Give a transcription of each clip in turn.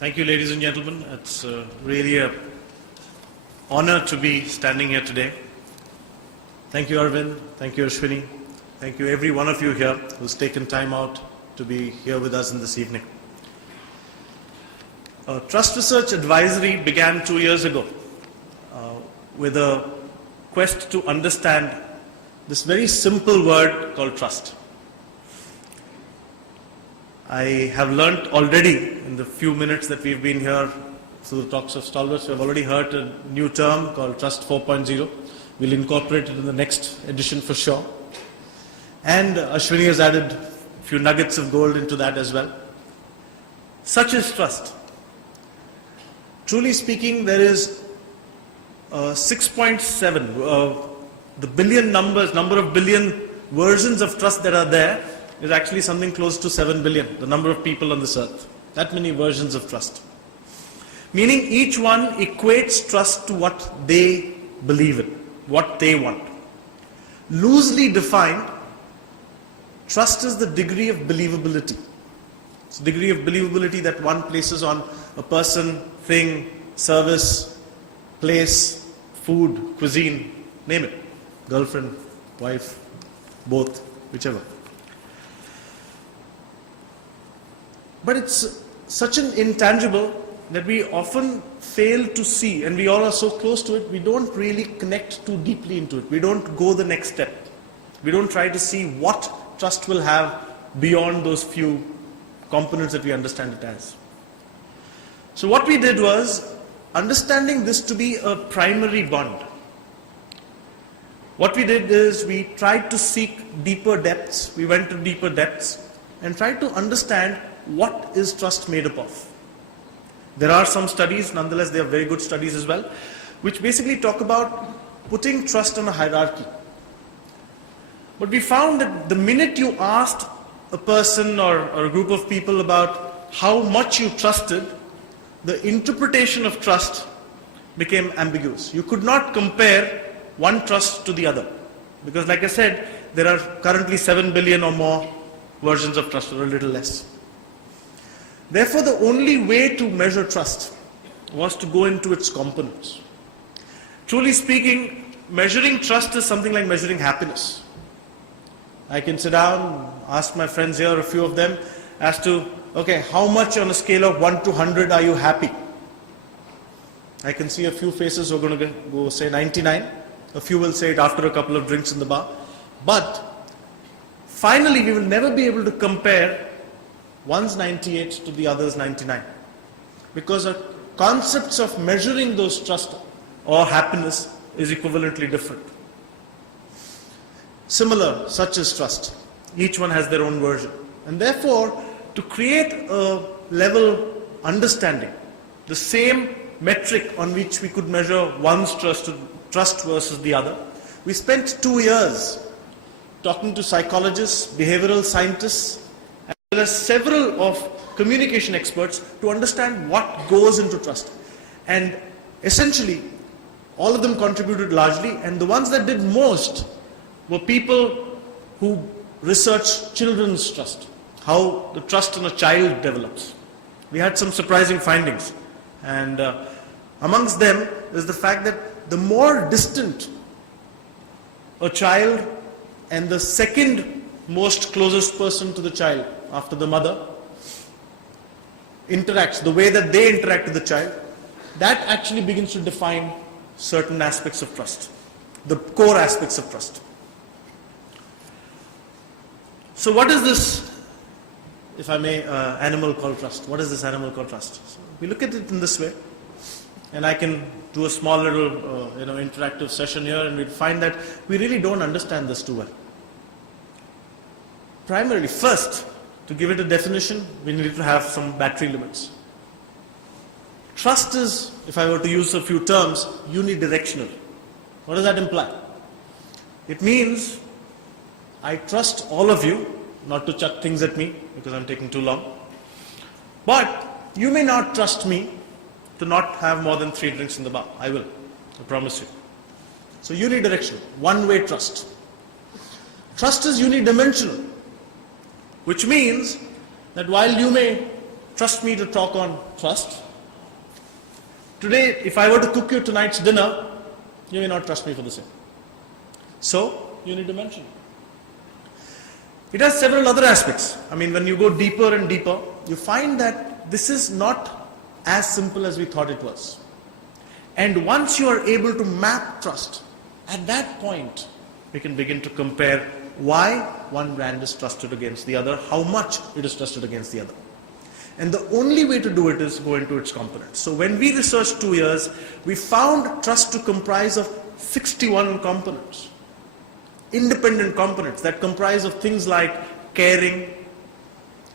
Thank you, ladies and gentlemen. It's really an honor to be standing here today. Thank you, Arvind. Thank you, Ashwini. Thank you, every one of you here who's taken time out to be here with us in this evening. Trust Research Advisory began 2 years ago with a quest to understand this very simple word called trust. I have learnt already in the few minutes that we've been here through the talks of stalwarts, we've already heard a new term called Trust 4.0. We'll incorporate it in the next edition for sure. And Ashwini has added a few nuggets of gold into that as well. Such is trust. Truly speaking, there is 6.7, the billion number of billion versions of trust that are there is actually something close to 7 billion, the number of people on this earth. That many versions of trust. Meaning each one equates trust to what they believe in, what they want. Loosely defined, trust is the degree of believability. It's the degree of believability that one places on a person, thing, service, place, food, cuisine, name it. Girlfriend, wife, both, whichever. But it's such an intangible that we often fail to see, and we all are so close to it, we don't really connect too deeply into it. We don't go the next step. We don't try to see what trust will have beyond those few components that we understand it as. So what we did was understanding this to be a primary bond. What we did is we tried to seek deeper depths. We went to deeper depths and tried to understand what is trust made up of. There are some studies, nonetheless they are very good studies as well, which basically talk about putting trust on a hierarchy. But we found that the minute you asked a person or a group of people about how much you trusted, the interpretation of trust became ambiguous. You could not compare one trust to the other. Because like I said, there are currently 7 billion or more versions of trust, or a little less. Therefore, the only way to measure trust was to go into its components. Truly speaking, measuring trust is something like measuring happiness. I can sit down, ask my friends here, a few of them, as to, okay, how much on a scale of 1 to 100 are you happy? I can see a few faces who are going to go say 99. A few will say it after a couple of drinks in the bar. But finally, we will never be able to compare one's 98 to the other's 99. Because our concepts of measuring those trust or happiness is equivalently different. Similar, such as trust. Each one has their own version. And therefore, to create a level understanding, the same metric on which we could measure one's trust versus the other, we spent 2 years talking to psychologists, behavioral scientists, as well as several of communication experts to understand what goes into trust. And essentially, all of them contributed largely, and the ones that did most were people who research children's trust, how the trust in a child develops. We had some surprising findings, and amongst them is the fact that the more distant a child and the second most closest person to the child after the mother interacts, the way that they interact with the child, that actually begins to define certain aspects of trust, the core aspects of trust. So what is this, if I may, animal called trust? What is this animal called trust? So we look at it in this way, and I can do a small little interactive session here, and we'll find that we really don't understand this too well. Primarily, first, to give it a definition, we need to have some battery limits. Trust is, if I were to use a few terms, unidirectional. What does that imply? It means I trust all of you not to chuck things at me because I'm taking too long. But you may not trust me to not have more than 3 drinks in the bar. I will. I promise you. So unidirectional, one-way trust. Trust is unidimensional, which means that while you may trust me to talk on trust. Today, if I were to cook you tonight's dinner, you may not trust me for the same. So, you need to mention it. It has several other aspects. I mean, when you go deeper and deeper, you find that this is not as simple as we thought it was. And once you are able to map trust, at that point, we can begin to compare why one brand is trusted against the other, how much it is trusted against the other. And the only way to do it is go into its components. So when we researched 2 years, we found trust to comprise of 61 components. Independent components that comprise of things like caring,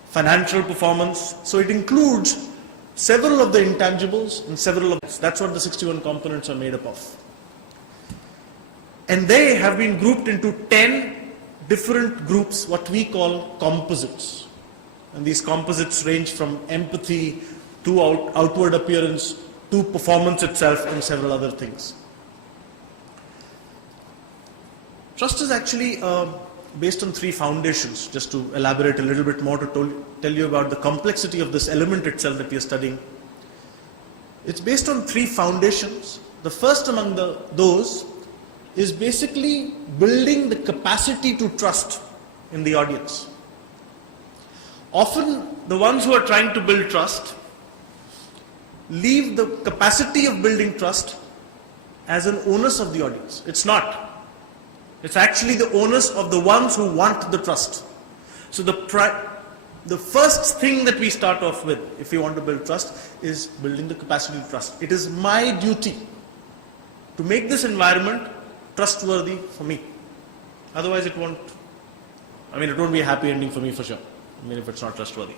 financial performance. So it includes several of the intangibles and several of that's what the 61 components are made up of. And they have been grouped into 10 different groups, what we call composites. And these composites range from empathy to outward appearance to performance itself and several other things. Trust is actually based on 3 foundations. Just to elaborate a little bit more to tell you about the complexity of this element itself that we are studying. It's based on 3 foundations. The first among those is basically building the capacity to trust in the audience. Often, the ones who are trying to build trust leave the capacity of building trust as an onus of the audience. It's not. It's actually the onus of the ones who want the trust. So the first thing that we start off with, if we want to build trust, is building the capacity to trust. It is my duty to make this environment trustworthy for me. Otherwise, it won't be a happy ending for me for sure. If it's not trustworthy.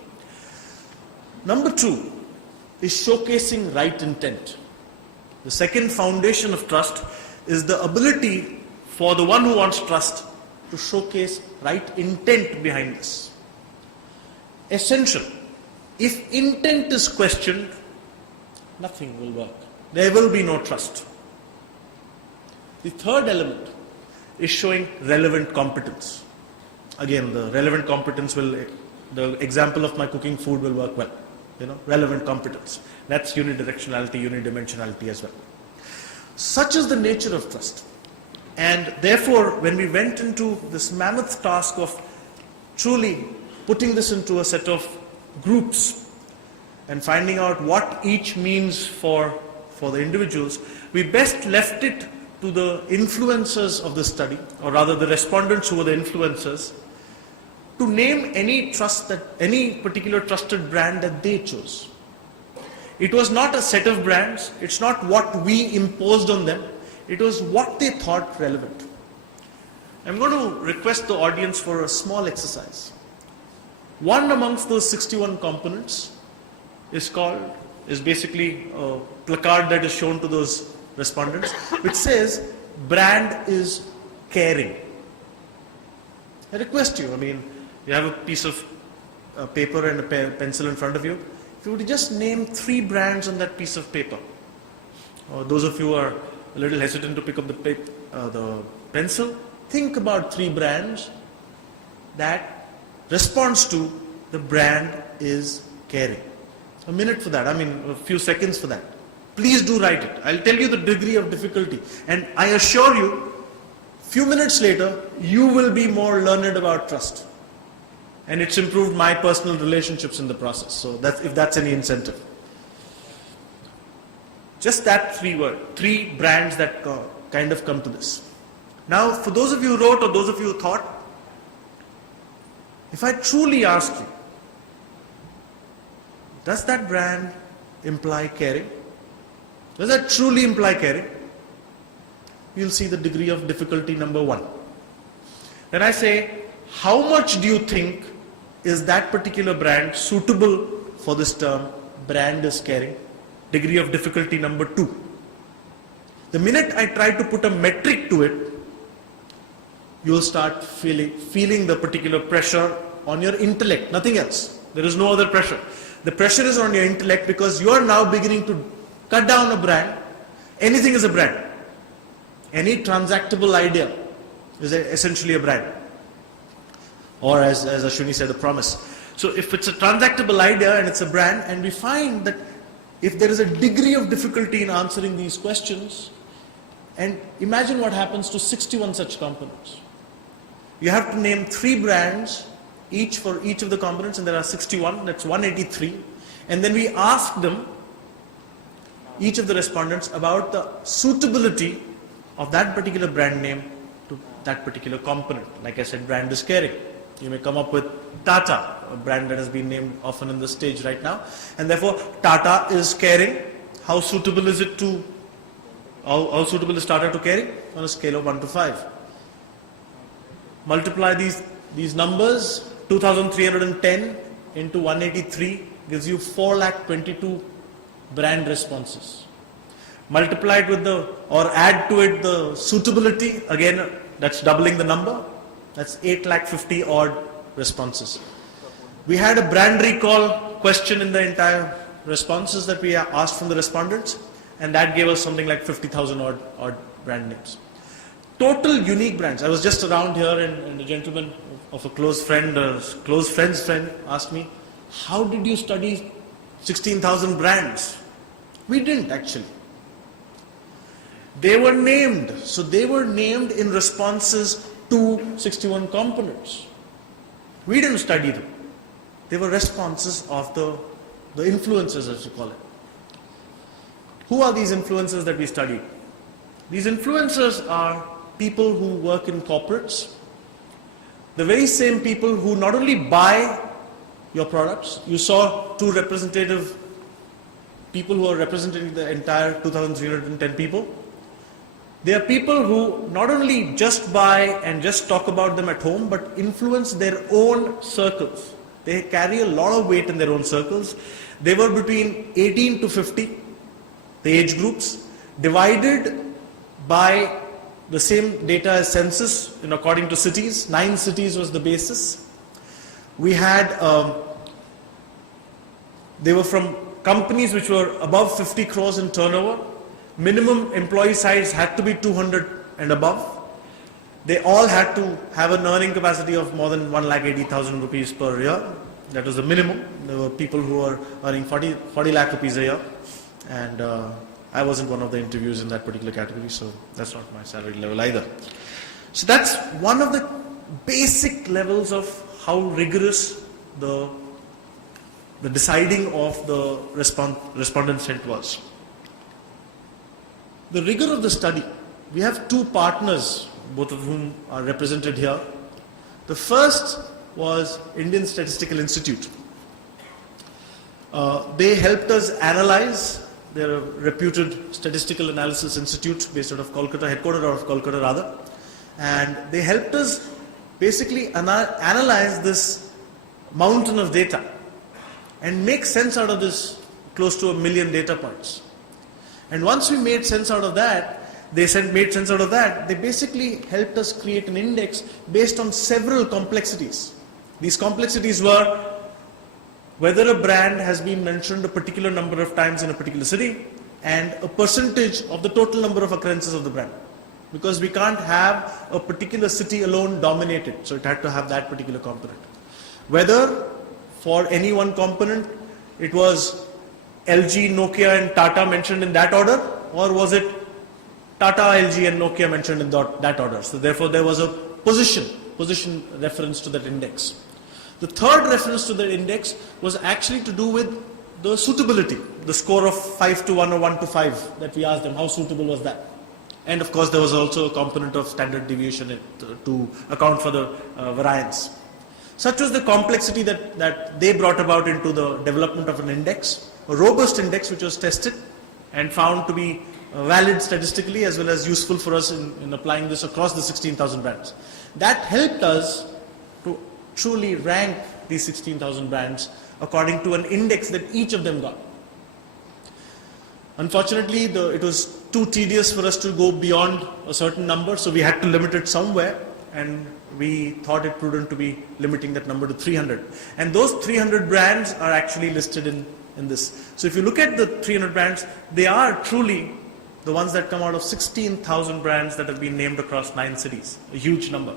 Number 2 is showcasing right intent. The second foundation of trust is the ability for the one who wants trust to showcase right intent behind this. Essential. If intent is questioned, nothing will work. There will be no trust. The third element is showing relevant competence. Again, the relevant competence the example of my cooking food will work well. Relevant competence. That's unidirectionality, unidimensionality as well. Such is the nature of trust. And therefore, when we went into this mammoth task of truly putting this into a set of groups and finding out what each means for the individuals, we best left it to the influencers of the study, or rather the respondents who were the influencers, to name any particular trusted brand that they chose. It was not a set of brands, it's not what we imposed on them, it was what they thought relevant. I'm going to request the audience for a small exercise. One amongst those 61 components is basically a placard that is shown to those respondents, which says, brand is caring. I request you, you have a piece of paper and a pencil in front of you. If you would just name 3 brands on that piece of paper. Or those of you who are a little hesitant to pick up the pencil, think about 3 brands that responds to the brand is caring. A minute for that, a few seconds for that. Please do write it. I'll tell you the degree of difficulty. And I assure you, few minutes later, you will be more learned about trust. And it's improved my personal relationships in the process. So if that's any incentive. Just that 3 brands that kind of come to this. Now, for those of you who wrote or those of you who thought, if I truly ask you, does that brand imply caring? Does that truly imply caring? You'll see the degree of difficulty number 1. Then I say, how much do you think is that particular brand suitable for this term, brand is caring? Degree of difficulty number 2. The minute I try to put a metric to it, you'll start feeling the particular pressure on your intellect, nothing else. There is no other pressure. The pressure is on your intellect because you are now beginning to cut down a brand. Anything is a brand. Any transactable idea is essentially a brand. Or as Ashwini said, a promise. So if it's a transactable idea and it's a brand, and we find that if there is a degree of difficulty in answering these questions, and imagine what happens to 61 such components. You have to name 3 brands, each for each of the components, and there are 61, that's 183. And then we ask them, each of the respondents, about the suitability of that particular brand name to that particular component. Like I said, brand is caring. You may come up with Tata, a brand that has been named often in the stage right now. And therefore, Tata is caring. How suitable is it to, how suitable is Tata to caring? On a scale of 1 to 5. Multiply these numbers, 2310 into 183 gives you 422 brand responses. Multiply it with or add to it the suitability, again that's doubling the number, that's 850 odd responses. We had a brand recall question in the entire responses that we asked from the respondents, and that gave us something like 50,000 odd brand names. Total unique brands. I was just around here and a gentleman of a close friend's friend asked me, how did you study 16,000 brands? We didn't actually. They were named. So they were named in responses to 61 components. We didn't study them. They were responses of the influencers, as you call it. Who are these influencers that we studied? These influencers are people who work in corporates. The very same people who not only buy your products, you saw 2 representative people who are representing the entire 2,310 people. They are people who not only just buy and just talk about them at home, but influence their own circles. They carry a lot of weight in their own circles. They were between 18 to 50, the age groups, divided by the same data as census, according to cities. 9 cities was the basis. We had, they were from companies which were above 50 crores in turnover. Minimum employee size had to be 200 and above. They all had to have an earning capacity of more than 1,80,000 rupees per year. That was the minimum. There were people who were earning 40 lakh rupees a year. And I wasn't one of the interviews in that particular category, so that's not my salary level either. So that's one of the basic levels of how rigorous the deciding of the respondent set was. The rigor of the study. We have 2 partners, both of whom are represented here. The first was Indian Statistical Institute. They helped us analyze. They're a reputed statistical analysis institute based out of Kolkata, headquartered out of Kolkata rather. And they helped us basically analyze this mountain of data and make sense out of this close to 1 million data points. And once we made sense out of that, they basically helped us create an index based on several complexities. These complexities were whether a brand has been mentioned a particular number of times in a particular city and a percentage of the total number of occurrences of the brand. Because we can't have a particular city alone dominated, so it had to have that particular component. Whether for any one component it was LG, Nokia and Tata mentioned in that order, or was it Tata, LG and Nokia mentioned in that order. So therefore there was a position reference to that index. The third reference to the index was actually to do with the suitability, the score of 5 to 1 or 1 to 5 that we asked them, how suitable was that? And of course there was also a component of standard deviation to account for the variance. Such was the complexity that they brought about into the development of an index, a robust index which was tested and found to be valid statistically as well as useful for us in applying this across the 16,000 brands. That helped us to truly rank these 16,000 brands according to an index that each of them got. Unfortunately, it was too tedious for us to go beyond a certain number, so we had to limit it somewhere, and we thought it prudent to be limiting that number to 300. And those 300 brands are actually listed in this. So if you look at the 300 brands, they are truly the ones that come out of 16,000 brands that have been named across 9 cities, a huge number.